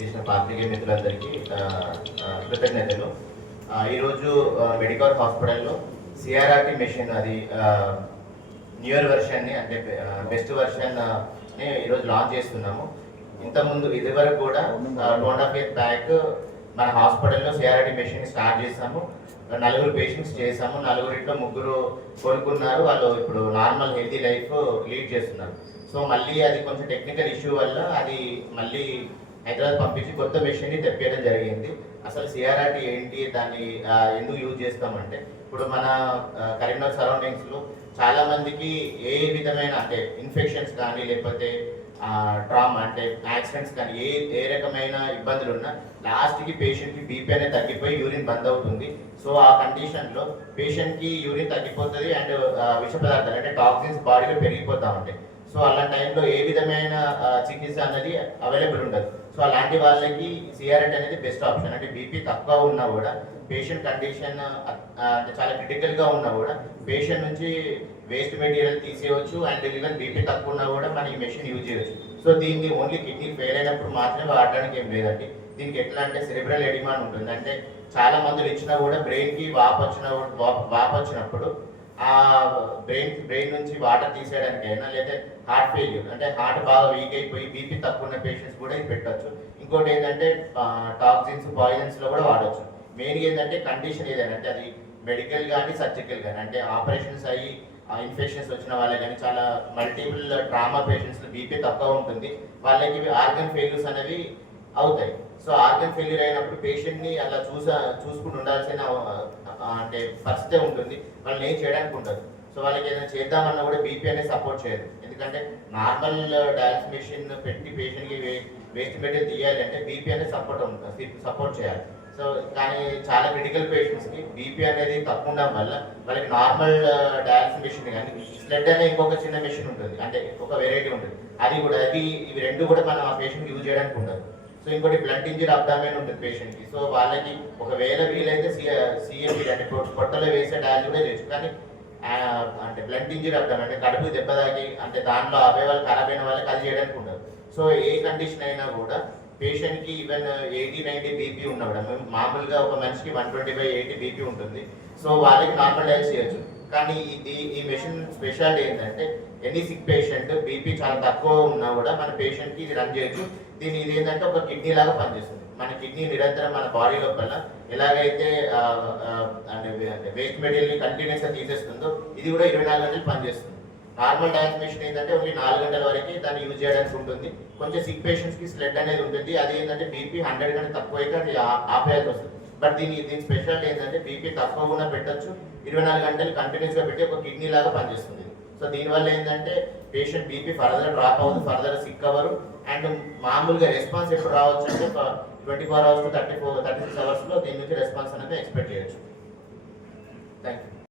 చేసిన పాత్రికేయ మిత్రులందరికీ కృతజ్ఞతలు. ఈరోజు మెడికవర్ హాస్పిటల్లో సిఆర్ఆర్టీ మెషిన్ అది న్యూయర్ వెర్షన్ని అంటే బెస్ట్ వెర్షన్ని ఈరోజు లాంచ్ చేస్తున్నాము. ఇంతకుముందు ఇదివరకు కూడా 2.5 years బ్యాక్ మన హాస్పిటల్లో సిఆర్ఆర్టీ మెషిన్ స్టార్ట్ చేసాము. 4 పేషెంట్స్ చేసాము. 4 3 కోలుకున్నారు. వాళ్ళు ఇప్పుడు నార్మల్ హెల్తీ లైఫ్ లీడ్ చేస్తున్నారు. సో మళ్ళీ అది కొంచెం టెక్నికల్ ఇష్యూ వల్ల అది మళ్ళీ హైదరాబాద్ పంపించి కొత్త మెషిన్ని తెప్పేయడం జరిగింది. అసలు సిఆర్ఆర్టీ ఏంటి, దాన్ని ఎందుకు యూజ్ చేస్తామంటే, ఇప్పుడు మన కరీంనగర్ సరౌండింగ్స్లో చాలామందికి ఏ విధమైన అంటే ఇన్ఫెక్షన్స్ కానీ లేకపోతే ట్రామా అంటే యాక్సిడెంట్స్ కానీ ఏ రకమైన ఇబ్బందులు ఉన్నా లాస్ట్కి పేషెంట్కి బీపీ అనేది తగ్గిపోయి యూరిన్ బంద్ అవుతుంది. సో ఆ కండిషన్లో పేషెంట్కి యూరిన్ తగ్గిపోతుంది అండ్ విష పదార్థాలు అంటే టాక్సిన్స్ బాడీలో పెరిగిపోతూ ఉంటాయి. సో అలాంటి టైంలో ఏ విధమైన చికిత్స అనేది అవైలబుల్ ఉండదు. సో అలాంటి వాళ్ళకి సిఆర్ఆర్టీ అనేది బెస్ట్ ఆప్షన్. అంటే బీపీ తక్కువ ఉన్నా కూడా పేషెంట్ కండిషన్ అంటే చాలా క్రిటికల్గా ఉన్నా కూడా పేషెంట్ నుంచి వేస్ట్ మెటీరియల్ తీసేయవచ్చు అండ్ ఈవెన్ బీపీ తక్కువ ఉన్నా కూడా మనం ఈ మెషిన్ యూజ్ చేయవచ్చు. సో దీన్ని ఓన్లీ కిడ్నీ ఫెయిల్ అయినప్పుడు మాత్రమే వాడడానికి ఏం లేదండి. దీనికి ఎట్లా అంటే సెరిబ్రల్ ఎడిమా ఉంటుంది. అంటే చాలా మందులు ఇచ్చినా కూడా బ్రెయిన్కి వాపు వచ్చినప్పుడు ఆ బ్రెయిన్ నుంచి వాటర్ తీసేయడానికైనా లేదా హార్ట్ ఫెయిల్యూర్ అంటే హార్ట్ బాగా వీక్ అయిపోయి బీపీ తక్కువ ఉన్న పేషెంట్స్ కూడా ఇది పెట్టవచ్చు. ఇంకోటి ఏంటంటే టాక్సిన్స్ పాయిజన్స్లో కూడా వాడవచ్చు. మెయిన్గా ఏంటంటే కండిషన్ ఏదైనా అంటే అది మెడికల్ కానీ సర్జికల్ కానీ అంటే ఆపరేషన్స్ అయ్యి ఇన్ఫెక్షన్స్ వచ్చిన వాళ్ళకి కానీ చాలా మల్టిపుల్ ట్రామా పేషెంట్స్లో బీపీ తక్కువ ఉంటుంది. వాళ్ళకి ఆర్గన్ ఫెయిల్యూర్స్ అనేవి అవుతాయి. సో ఆర్గన్ ఫెయిల్యూర్ అయినప్పుడు పేషెంట్ని అలా చూసుకుంటూ ఉండాల్సిన అంటే పరిస్థితి ఉంటుంది. వాళ్ళని ఏం చేయడానికి ఉండదు. సో వాళ్ళకి ఏదైనా చేద్దామన్నా కూడా బీపీ అనేది సపోర్ట్ చేయదు. ఎందుకంటే నార్మల్ డయాలసిస్ మెషిన్ పెట్టి పేషెంట్కి వేస్ట్ మెటీరియల్ తీయాలి అంటే బీపీ అనేది సపోర్ట్ చేయాలి. సో కానీ చాలా క్రిటికల్ పేషెంట్స్కి బీపీ అనేది తక్కువ ఉండడం వల్ల వాళ్ళకి నార్మల్ డయాలసిస్ మెషిన్ కానీ స్లెడ్ అనే ఇంకొక చిన్న మెషిన్ ఉంటుంది. అంటే ఒక వెరైటీ ఉంటుంది. అది కూడా ఇవి రెండు కూడా మనం ఆ పేషెంట్ యూజ్ చేయడానికి ఉండదు. సో ఇంకోటి బ్లడ్ ఇంజరీ అబ్డామెన్ ఉంటుంది పేషెంట్కి. సో వాళ్ళకి ఒకవేళ వీలైతే సిఎంపీ అంటే పొట్టలో వేసే డయాలసిస్ కూడా చేయొచ్చు. కానీ అంటే బ్లడ్ ఇంజరీ అబ్డామెన్ అంటే కడుపు దెబ్బ తాకి అంటే దాంట్లో అవయవాలు ఖరాబ్ అయిన వాళ్ళకి అది చేయడానికి ఉండదు. సో ఏ కండిషన్ అయినా కూడా పేషెంట్కి ఈవెన్ 80-90 బీపీ ఉన్నా కూడా మామూలుగా ఒక మనిషికి 120/80 బీపీ ఉంటుంది. సో వాళ్ళకి నార్మల్ డయాలసిస్ చేయొచ్చు. కానీ ఈ మెషిన్ స్పెషాలిటీ ఏంటంటే ఎనీ సిక్ పేషెంట్ బీపీ చాలా తక్కువ ఉన్నా కూడా మన పేషెంట్కి ఇది రన్ చేయొచ్చు. ఇది ఏంటంటే ఒక కిడ్నీ లాగా పనిచేస్తుంది. మన కిడ్నీ నిరంతరం మన బాడీ లోపల ఎలాగైతే అంటే వేస్ట్ మెటీరియల్ కంటిన్యూస్గా తీసేస్తుందో ఇది కూడా 24 గంటలు పనిచేస్తుంది. నార్మల్ డయాలసిస్ మెషిన్ ఏంటంటే ఓన్లీ 4 గంటల వరకు దాన్ని యూజ్ చేయడానికి ఉంటుంది. కొంచెం సిక్ పేషెంట్స్కి స్లెడ్ అనేది ఉంటుంది. అది ఏంటంటే బీపీ 100 కంటే తక్కువ అయితే అది ఆపేయాల్సి వస్తుంది. బట్ దీని స్పెషాలిటీ ఏంటంటే బీపీ తక్కువ కూడా పెట్టచ్చు. 24 గంటలు కంటిన్యూస్గా పెట్టి ఒక కిడ్నీ లాగా పనిచేస్తుంది. సో దీనివల్ల ఏంటంటే పేషెంట్ బీపీ ఫర్దర్ డ్రాప్ అవ్వదు, ఫర్దర్ సిక్ అవ్వరు. అండ్ మామూలుగా రెస్పాన్స్ ఎప్పుడు రావచ్చు అంటే 24 hours to 36 hours దీని నుంచి రెస్పాన్స్ అనేది ఎక్స్పెక్ట్ చేయొచ్చు. Thank you.